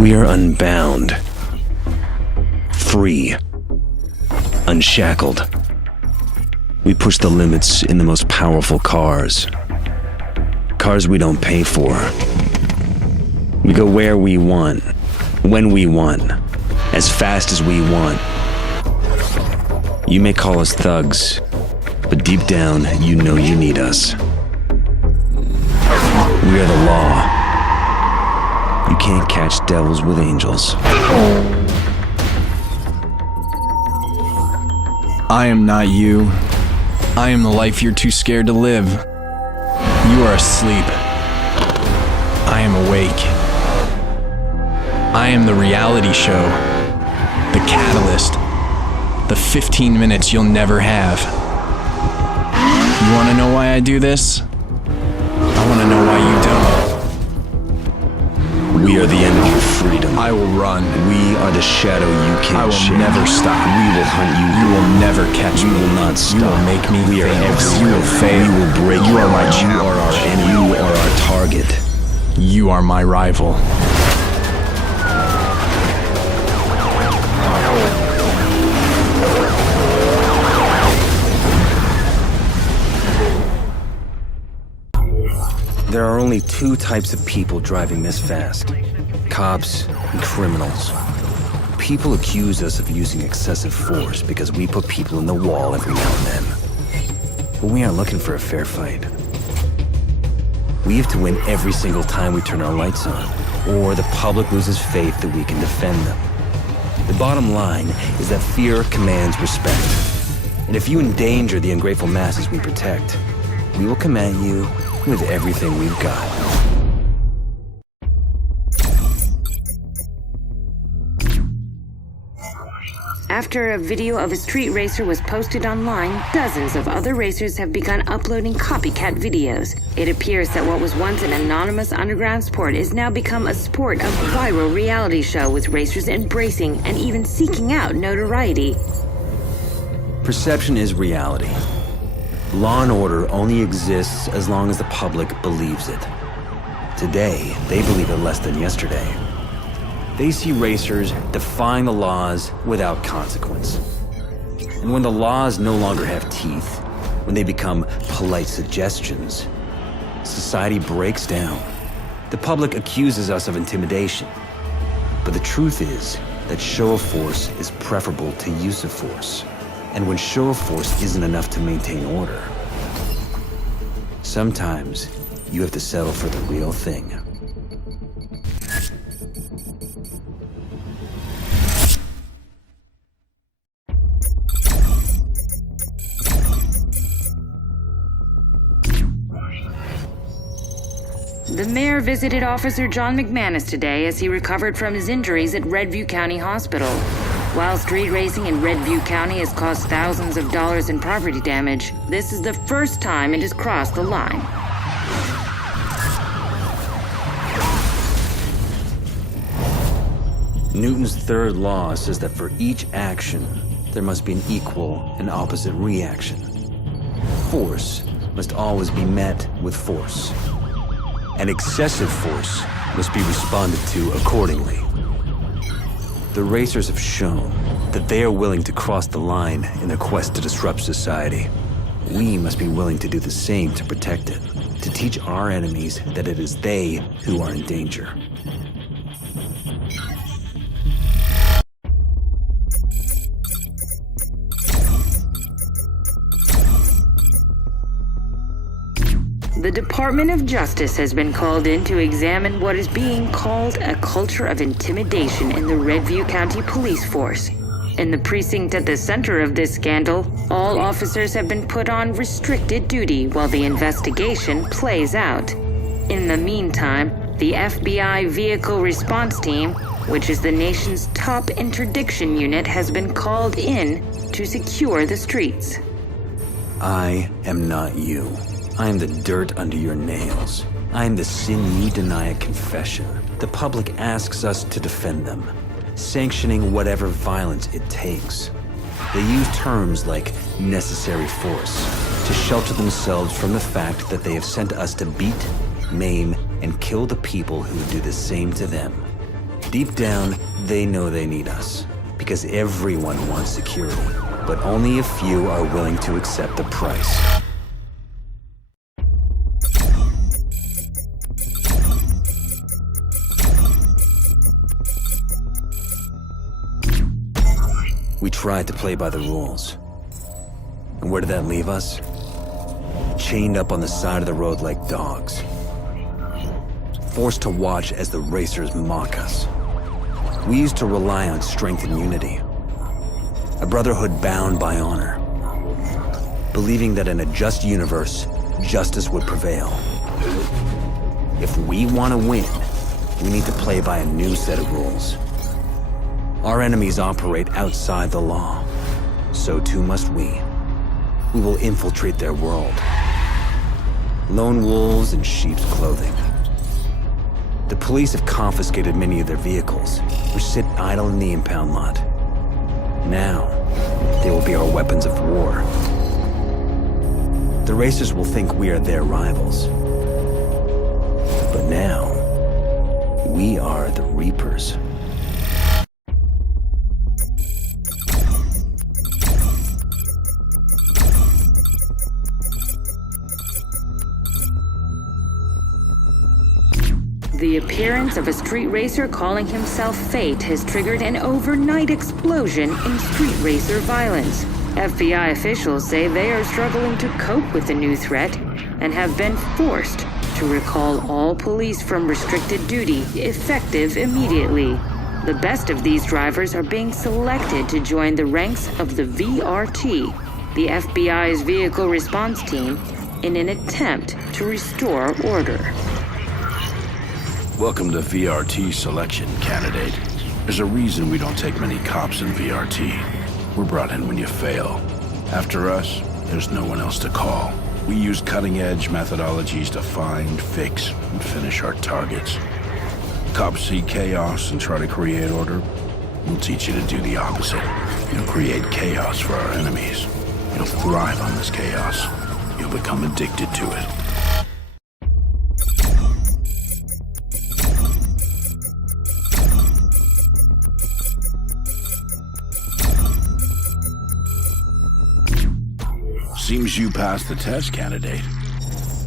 We are unbound, free, unshackled. We push the limits in the most powerful cars. Cars we don't pay for. We go where we want, when we want, as fast as we want. You may call us thugs, but deep down, you know you need us. We are the law. You can't catch devils with angels. I am not you. I am the life you're too scared to live. You are asleep. I am awake. I am the reality show. The catalyst. The 15 minutes you'll never have. You want to know why I do this? I want to know why you don't. We are the end of your freedom. I will run. We are the shadow you can't I will shake. never stop. We will hunt you. You will never catch We me. will not stop. You will make me We are fail. everywhere. You will fail. We will break You your are my heart. You challenge. are our enemy. You are our target. You are my rival. There are only two types of people driving this fast: cops and criminals. People accuse us of using excessive force because we put people in the wall every now and then. But we aren't looking for a fair fight. We have to win every single time we turn our lights on, or the public loses faith that we can defend them. The bottom line is that fear commands respect. And if you endanger the ungrateful masses we protect, we will come at you with everything we've got. After a video of a street racer was posted online, dozens of other racers have begun uploading copycat videos. It appears that what was once an anonymous underground sport is now become a sport of viral reality show, with racers embracing and even seeking out notoriety. Perception is reality. Law and order only exists as long as the public believes it. Today, they believe it less than yesterday. They see racers defying the laws without consequence. And when the laws no longer have teeth, when they become polite suggestions, society breaks down. The public accuses us of intimidation. But the truth is that show of force is preferable to use of force. And when show of force isn't enough to maintain order, sometimes you have to settle for the real thing. The mayor visited Officer John McManus today as he recovered from his injuries at Redview County Hospital. While street racing in Redview County has caused thousands of dollars in property damage, this is the first time it has crossed the line. Newton's third law says that for each action, there must be an equal and opposite reaction. Force must always be met with force. And excessive force must be responded to accordingly. The racers have shown that they are willing to cross the line in their quest to disrupt society. We must be willing to do the same to protect it, to teach our enemies that it is they who are in danger. The Department of Justice has been called in to examine what is being called a culture of intimidation in the Redview County Police Force. In the precinct at the center of this scandal, all officers have been put on restricted duty while the investigation plays out. In the meantime, the FBI Vehicle Response Team, which is the nation's top interdiction unit, has been called in to secure the streets. I am not you. I am the dirt under your nails. I am the sin you deny at confession. The public asks us to defend them, sanctioning whatever violence it takes. They use terms like necessary force to shelter themselves from the fact that they have sent us to beat, maim, and kill the people who would do the same to them. Deep down, they know they need us, because everyone wants security, but only a few are willing to accept the price. We tried to play by the rules. And where did that leave us? Chained up on the side of the road like dogs. Forced to watch as the racers mock us. We used to rely on strength and unity. A brotherhood bound by honor. Believing that in a just universe, justice would prevail. If we want to win, we need to play by a new set of rules. Our enemies operate outside the law. So too must we. We will infiltrate their world. Lone wolves in sheep's clothing. The police have confiscated many of their vehicles, which sit idle in the impound lot. Now, they will be our weapons of war. The racers will think we are their rivals. But now, we are the Reapers. The appearance of a street racer calling himself Fate has triggered an overnight explosion in street racer violence. FBI officials say they are struggling to cope with the new threat and have been forced to recall all police from restricted duty, effective immediately. The best of these drivers are being selected to join the ranks of the VRT, the FBI's vehicle response team, in an attempt to restore order. Welcome to VRT selection, candidate. There's a reason we don't take many cops in VRT. We're brought in when you fail. After us, there's no one else to call. We use cutting-edge methodologies to find, fix, and finish our targets. Cops see chaos and try to create order. We'll teach you to do the opposite. You'll create chaos for our enemies. You'll thrive on this chaos. You'll become addicted to it. Seems you passed the test, candidate.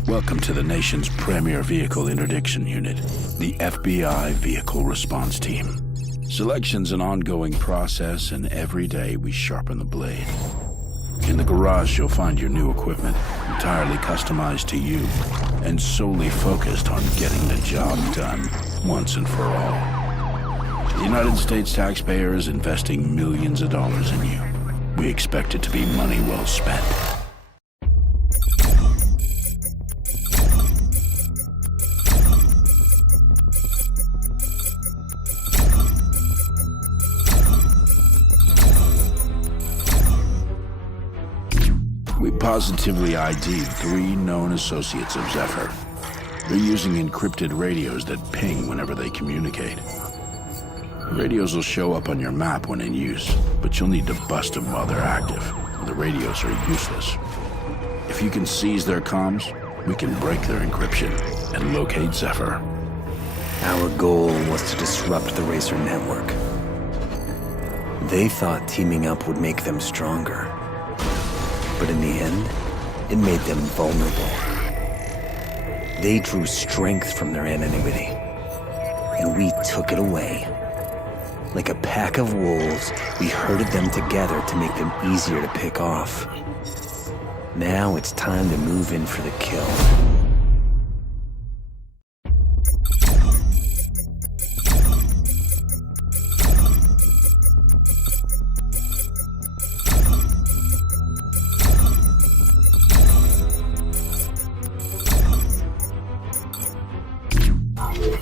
Welcome to the nation's premier vehicle interdiction unit, the FBI Vehicle Response Team. Selection's an ongoing process, and every day we sharpen the blade. In the garage, you'll find your new equipment, entirely customized to you, and solely focused on getting the job done once and for all. The United States taxpayer is investing millions of dollars in you. We expect it to be money well spent. We positively ID'd 3 known associates of Zephyr. They're using encrypted radios that ping whenever they communicate. The radios will show up on your map when in use, but you'll need to bust them while they're active. The radios are useless. If you can seize their comms, we can break their encryption and locate Zephyr. Our goal was to disrupt the racer network. They thought teaming up would make them stronger. But in the end, it made them vulnerable. They drew strength from their anonymity, and we took it away. Like a pack of wolves, we herded them together to make them easier to pick off. Now it's time to move in for the kill.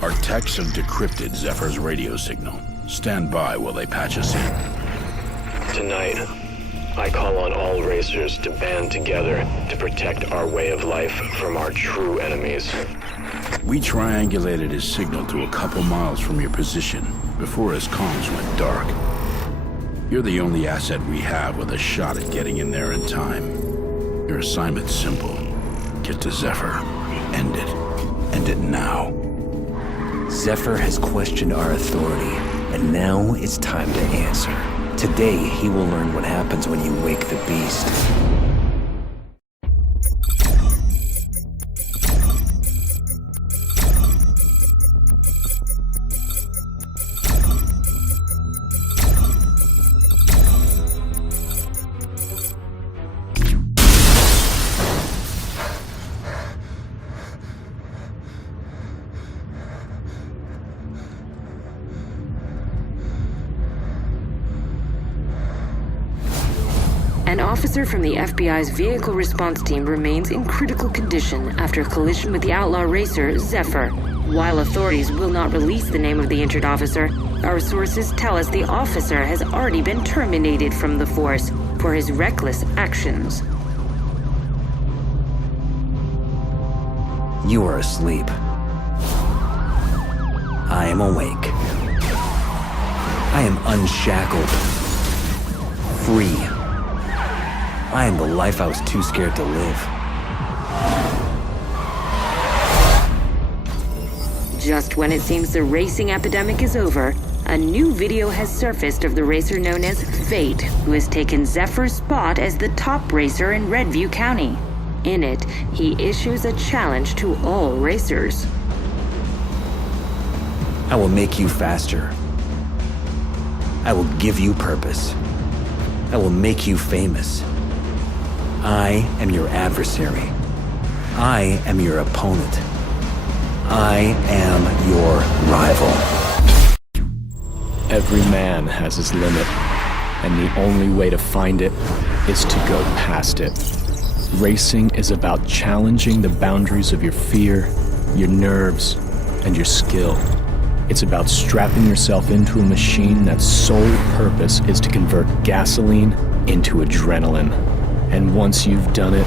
Our techs have decrypted Zephyr's radio signal. Stand by while they patch us in. Tonight, I call on all racers to band together to protect our way of life from our true enemies. We triangulated his signal to a couple miles from your position before his comms went dark. You're the only asset we have with a shot at getting in there in time. Your assignment's simple. Get to Zephyr. End it. End it now. Zephyr has questioned our authority, and now it's time to answer. Today, he will learn what happens when you wake the beast. An officer from the FBI's vehicle response team remains in critical condition after a collision with the outlaw racer, Zephyr. While authorities will not release the name of the injured officer, our sources tell us the officer has already been terminated from the force for his reckless actions. You are asleep. I am awake. I am unshackled. Free. I am the life I was too scared to live. Just when it seems the racing epidemic is over, a new video has surfaced of the racer known as Fate, who has taken Zephyr's spot as the top racer in Redview County. In it, he issues a challenge to all racers. I will make you faster. I will give you purpose. I will make you famous. I am your adversary. I am your opponent. I am your rival. Every man has his limit, and the only way to find it is to go past it. Racing is about challenging the boundaries of your fear, your nerves, and your skill. It's about strapping yourself into a machine that's sole purpose is to convert gasoline into adrenaline. And once you've done it,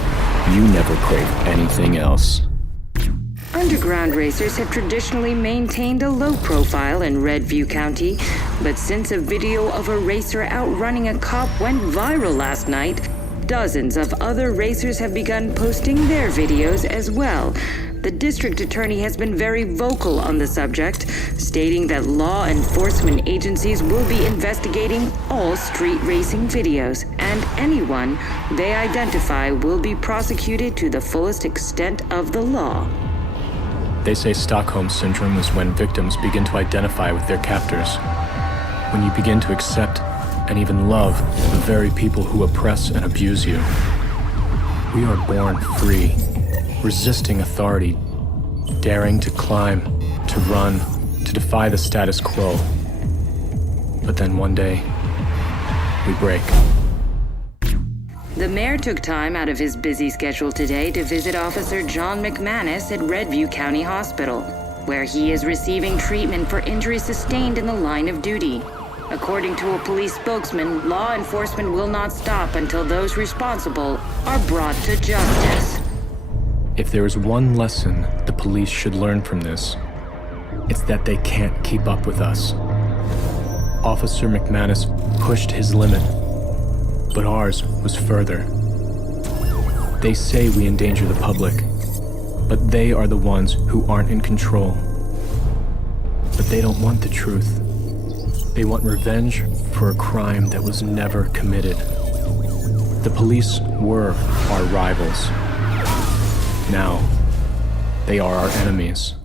you never crave anything else. Underground racers have traditionally maintained a low profile in Redview County, but since a video of a racer outrunning a cop went viral last night, dozens of other racers have begun posting their videos as well. The district attorney has been very vocal on the subject, stating that law enforcement agencies will be investigating all street racing videos, and anyone they identify will be prosecuted to the fullest extent of the law. They say Stockholm Syndrome is when victims begin to identify with their captors. When you begin to accept and even love the very people who oppress and abuse you. We are born free, resisting authority, daring to climb, to run, to defy the status quo. But then one day, we break. The mayor took time out of his busy schedule today to visit Officer John McManus at Redview County Hospital, where he is receiving treatment for injuries sustained in the line of duty. According to a police spokesman, law enforcement will not stop until those responsible are brought to justice. If there is one lesson the police should learn from this, it's that they can't keep up with us. Officer McManus pushed his limit, but ours was further. They say we endanger the public, but they are the ones who aren't in control. But they don't want the truth. They want revenge for a crime that was never committed. The police were our rivals. Now, they are our enemies.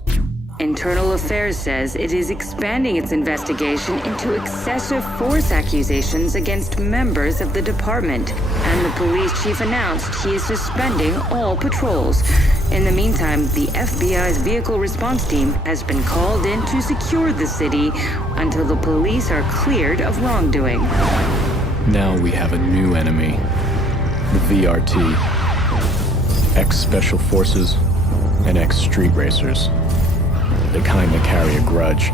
Internal Affairs says it is expanding its investigation into excessive force accusations against members of the department, and the police chief announced he is suspending all patrols. In the meantime, the FBI's vehicle response team has been called in to secure the city until the police are cleared of wrongdoing. Now we have a new enemy, the VRT, ex-Special Forces and ex-Street Racers. The kind that carry a grudge.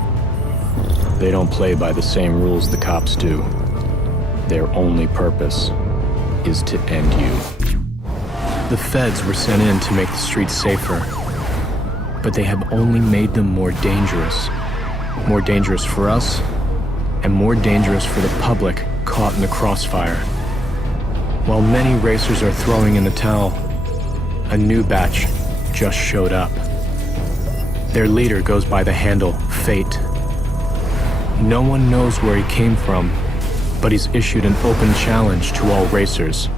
They don't play by the same rules the cops do. Their only purpose is to end you. The feds were sent in to make the streets safer, but they have only made them more dangerous. More dangerous for us, and more dangerous for the public caught in the crossfire. While many racers are throwing in the towel, a new batch just showed up. Their leader goes by the handle Fate. No one knows where he came from, but he's issued an open challenge to all racers.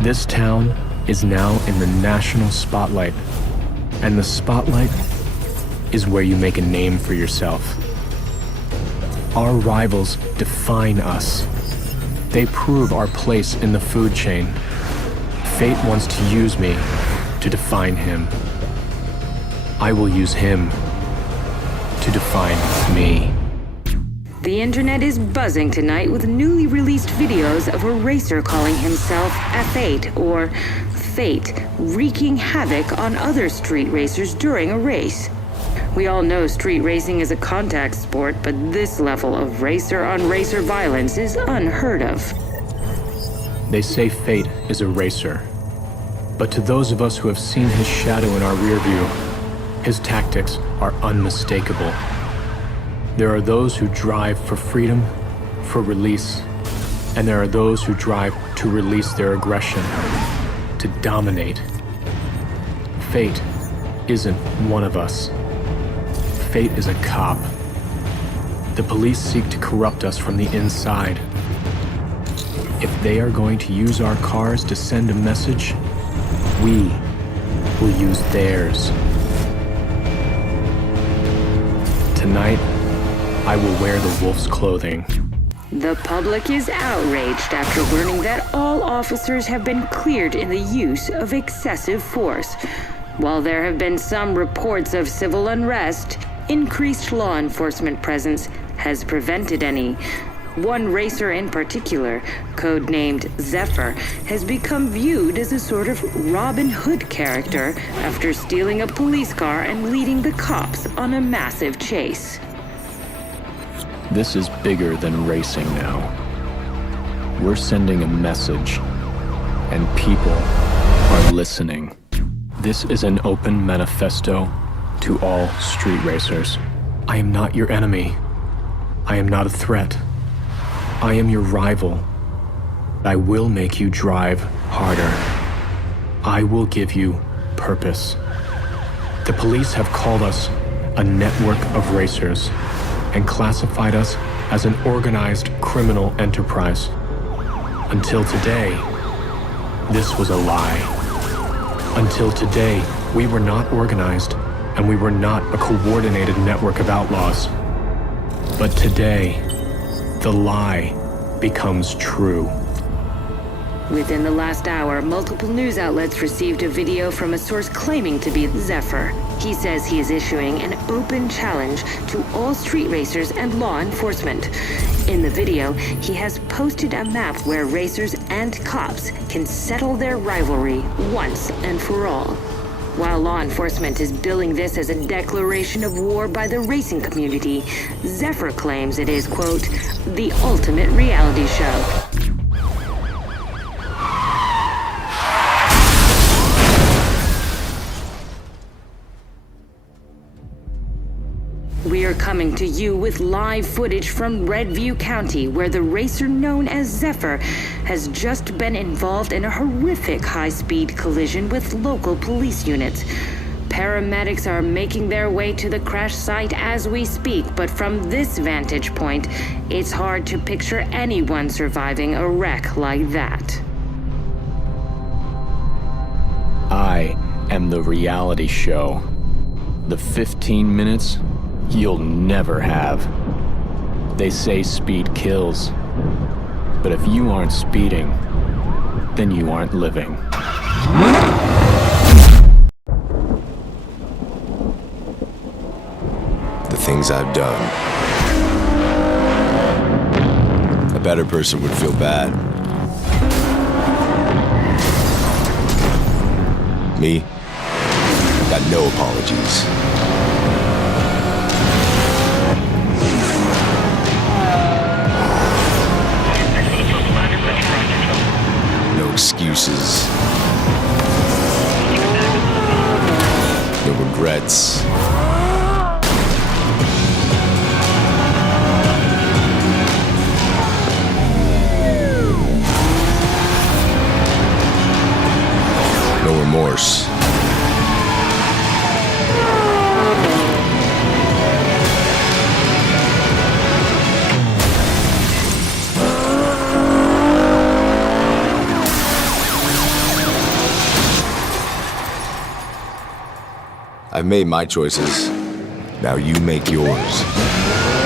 This town is now in the national spotlight, and the spotlight is where you make a name for yourself. Our rivals define us. They prove our place in the food chain. Fate wants to use me to define him. I will use him to define me. The internet is buzzing tonight with newly released videos of a racer calling himself F8 or Fate, wreaking havoc on other street racers during a race. We all know street racing is a contact sport, but this level of racer-on-racer violence is unheard of. They say Fate is a racer, but to those of us who have seen his shadow in our rear view, his tactics are unmistakable. There are those who drive for freedom, for release, and there are those who drive to release their aggression, to dominate. Fate isn't one of us. Fate is a cop. The police seek to corrupt us from the inside. If they are going to use our cars to send a message, we will use theirs. Tonight, I will wear the wolf's clothing. The public is outraged after learning that all officers have been cleared in the use of excessive force. While there have been some reports of civil unrest, increased law enforcement presence has prevented any. One racer in particular, codenamed Zephyr, has become viewed as a sort of Robin Hood character after stealing a police car and leading the cops on a massive chase. This is bigger than racing now. We're sending a message, and people are listening. This is an open manifesto to all street racers. I am not your enemy. I am not a threat. I am your rival. I will make you drive harder. I will give you purpose. The police have called us a network of racers and classified us as an organized criminal enterprise. Until today, this was a lie. Until today, we were not organized, and we were not a coordinated network of outlaws. But today, the lie becomes true. Within the last hour, multiple news outlets received a video from a source claiming to be Zephyr. He says he is issuing an open challenge to all street racers and law enforcement. In the video, he has posted a map where racers and cops can settle their rivalry once and for all. While law enforcement is billing this as a declaration of war by the racing community, Zephyr claims it is, quote, the ultimate reality show. We are coming to you with live footage from Redview County, where the racer known as Zephyr has just been involved in a horrific high-speed collision with local police units. Paramedics are making their way to the crash site as we speak, but from this vantage point, it's hard to picture anyone surviving a wreck like that. I am the reality show. The 15 minutes you'll never have. They say speed kills, but if you aren't speeding, then you aren't living. The things I've done. A better person would feel bad. Me? Got no apologies. No excuses. No regrets. No remorse. I've made my choices. Now you make yours.